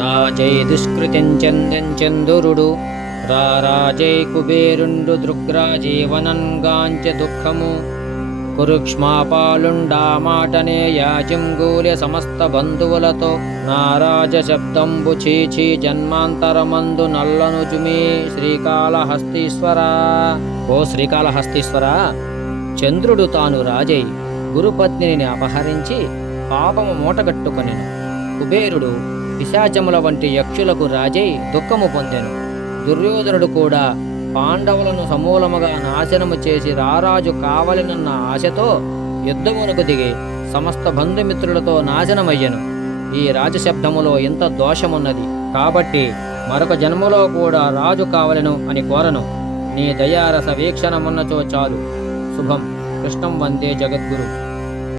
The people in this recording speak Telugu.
రాజై దుష్కృతించెందురుడు రారాజై కుబేరుండు దృగ్రాజీవనంగాంచ దుఃఖము కురుక్ష్మాపాలుండా మాటనే యాజింగూల్య సమస్త బంధువులతో నారాజ శబ్దంబు చీచి జన్మాంతరమందు నల్లను జుమి శ్రీకాళహస్తీశ్వర. ఓ శ్రీకాళహస్తీశ్వర, చంద్రుడు తాను రాజై గురుపత్నిని అపహరించి పాపము మూటగట్టుకొనెను. కుబేరుడు పిశాచముల వంటి యక్షులకు రాజై దుఃఖము పొందెను. దుర్యోధనుడు కూడా పాండవులను సమూలముగా నాశనము చేసి రారాజు కావలనన్న ఆశతో యుద్ధమునకు దిగి సమస్త బంధుమిత్రులతో నాశనమయ్యను. ఈ రాజశబ్దములో ఎంత దోషమున్నది, కాబట్టి మరొక జన్మలో కూడా రాజు కావలెను అని కోరను. నీ దయారస వీక్షణమున్నచో చాలు. శుభం. కృష్ణం వందే జగద్గురు.